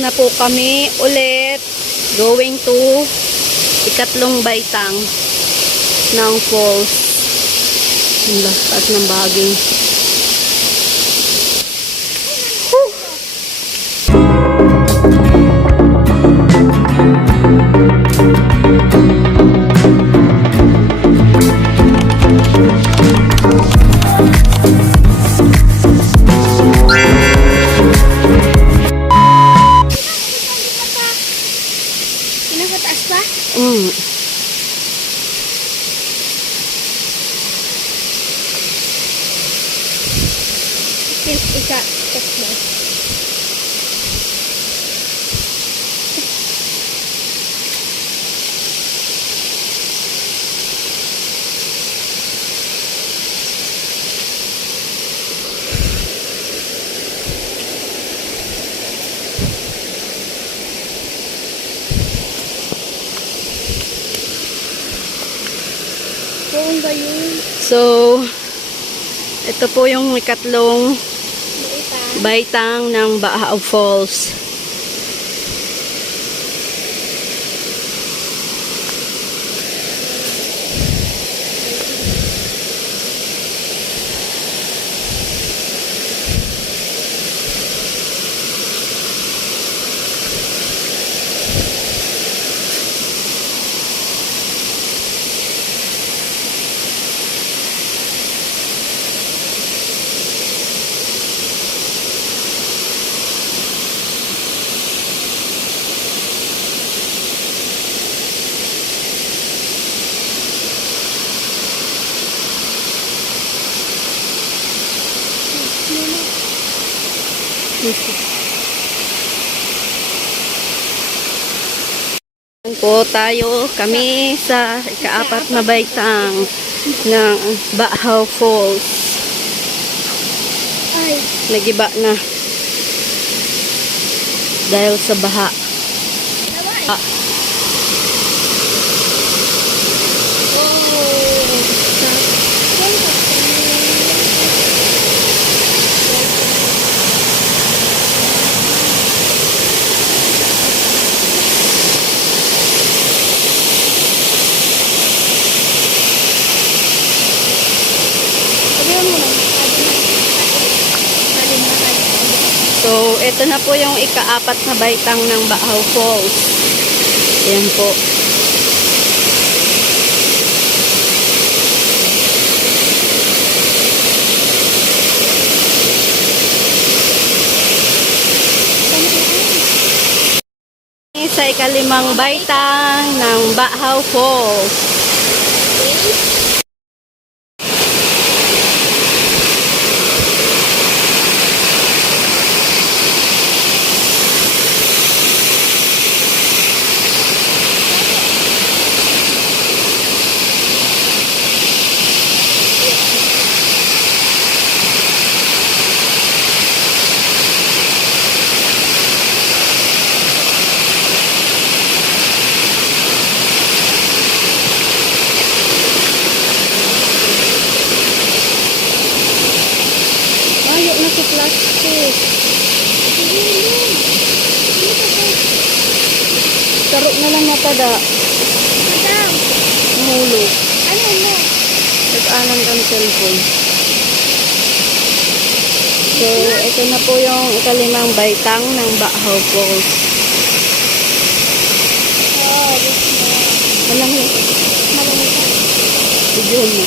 na po kami ulit going to ikatlong baitang ng falls. Ang lakas ng baging. Pinakataas pa? Tatlo. So, ito po yung ikatlong baitang ng Baaw Falls. Po tayo kami sa ikaapat na baitang ng Baaw Falls. Ay. Nagiba na dahil sa baha. So, ito na po yung ikaapat na baitang ng Baaw Falls. Ayan po. Sa ikalimang baitang ng Baaw Falls. Plastic. Tarok na lang matada. Madam. Mahulog. Ano mo? Nag-alang kang cellphone. So, ito na po yung ikalimang baitang ng Baaw Falls. Oh, this mo. Malamig. Malamig ka. Video mo.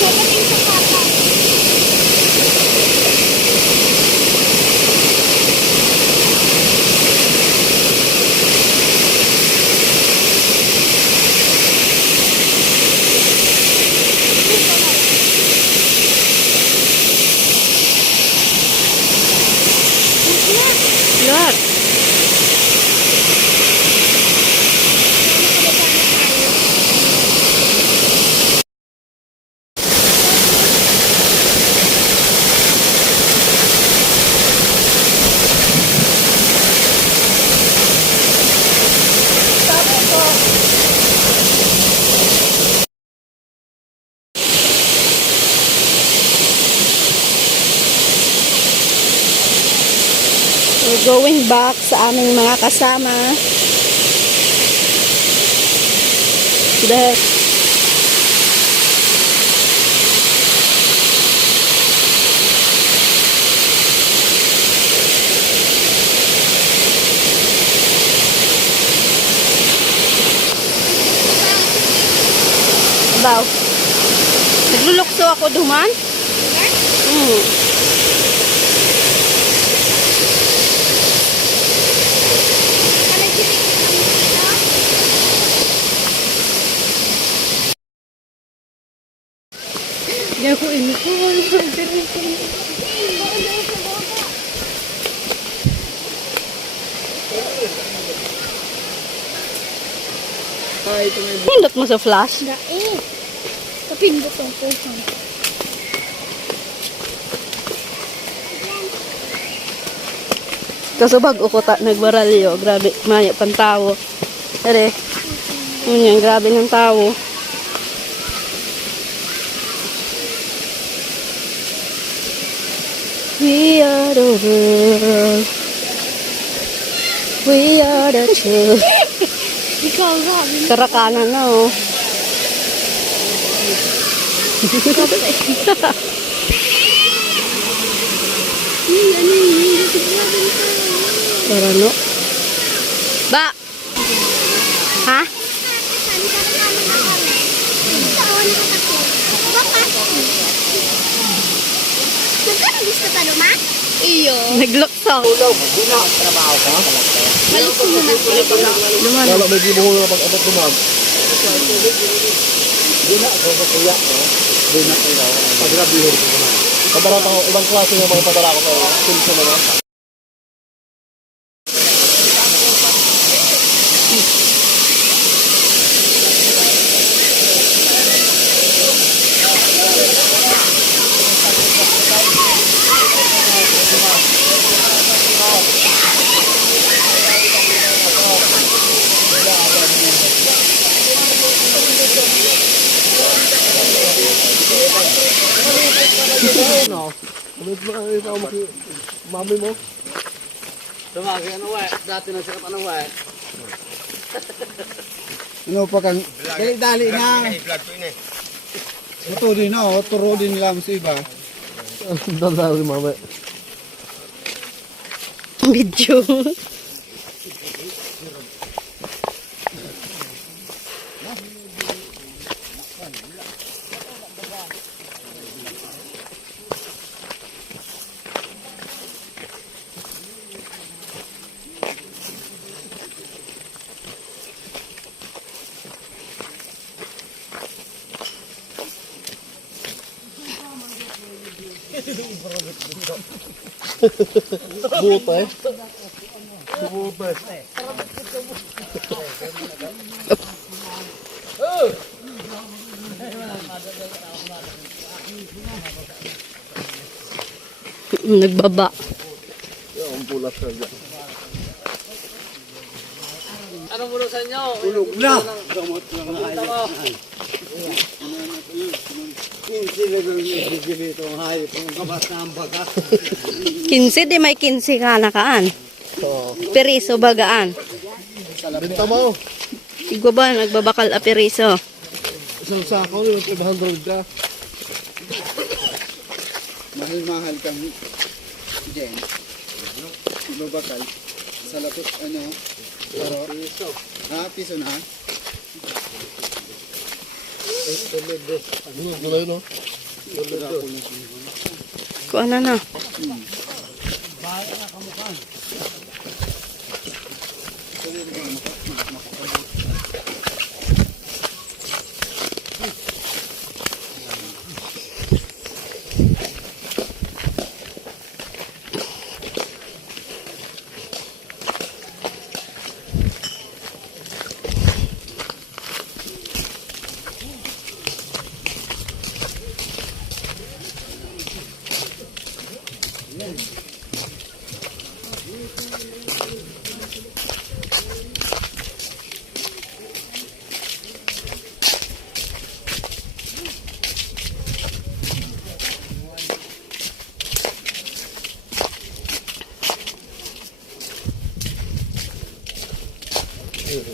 Sabating sa kaka. Look. We're going back sa aming mga kasama. Dahil Baw. Naglulukso ako duman. Hindi ako inukol. Pindot mo sa flash. Kapindot ang puso. Kasubag ko ta nagbaralyo. Grabe, mayo pang tao. Ere, yun yan, grabe ng tao. We are the world. We are the truth. Ikaw sabi. Karakanan na oh. Para no? Ba? Ha? Gusto ka naman? Iyo. Naglukso. Malis mo na. Duman. Kalau may gibo mo pag-abot dumam. Dina ko sa kuya ko. Dina ko daw. Pagrabihin ko naman. Padala ko ibang klase ng mga padala ko sa silso naman. No. Ano ba ang ikaw mami mo? Tumagi ano wa, dati na sikat ano wa. Ano pa kang dali-dali na. Ito din na, turo din lang sa iba. Dali mami. Video. Buta eh. Buta eh. Nagbaba. Ang pulas na dyan. Anong bulusan nyo? Tulog na. Gamot lang na kayo. Hindi na lang yung itong hayop. Ang kabas na ang baga. 15 di may 15 ka nakaan. Periso bagaan. Binta mo. Igwa ba nagbabakal a periso? Isang sako yung 500 ka. Mahal-mahal kang Jen. Ibabakal. Sa lapot ano? Piso. Ha? Piso na? Gulay no? Kuha na. Ayaw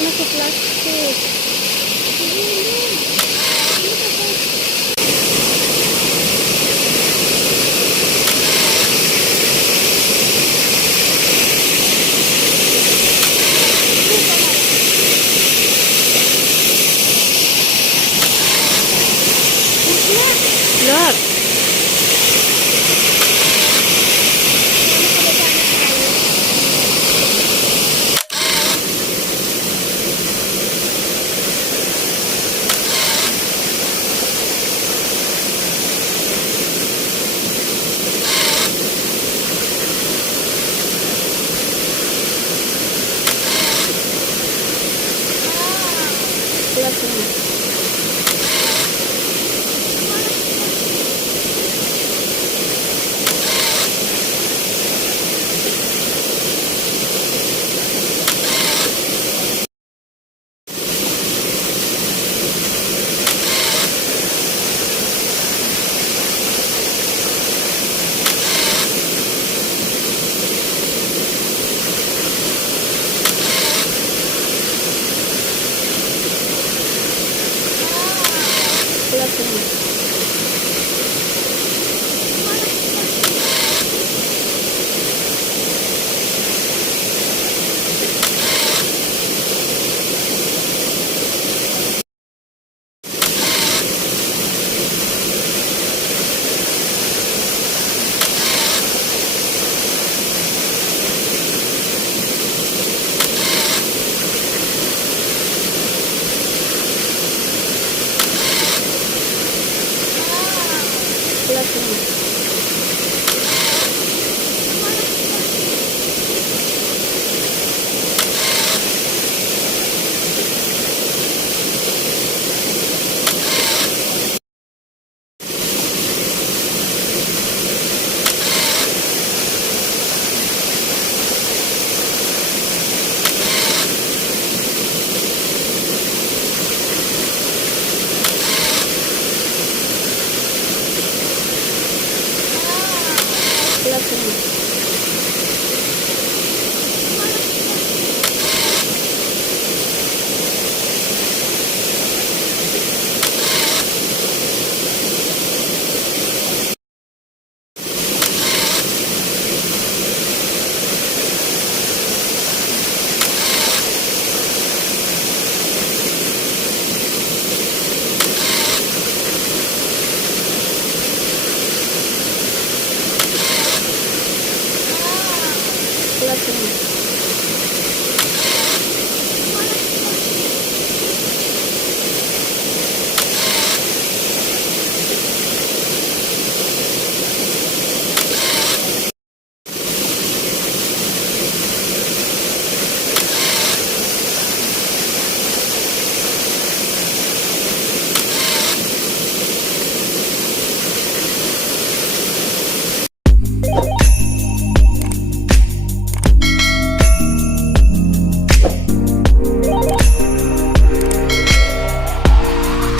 na sa plastic. Look. Plastic. Plastic. Plastic. Plastic. Plastic.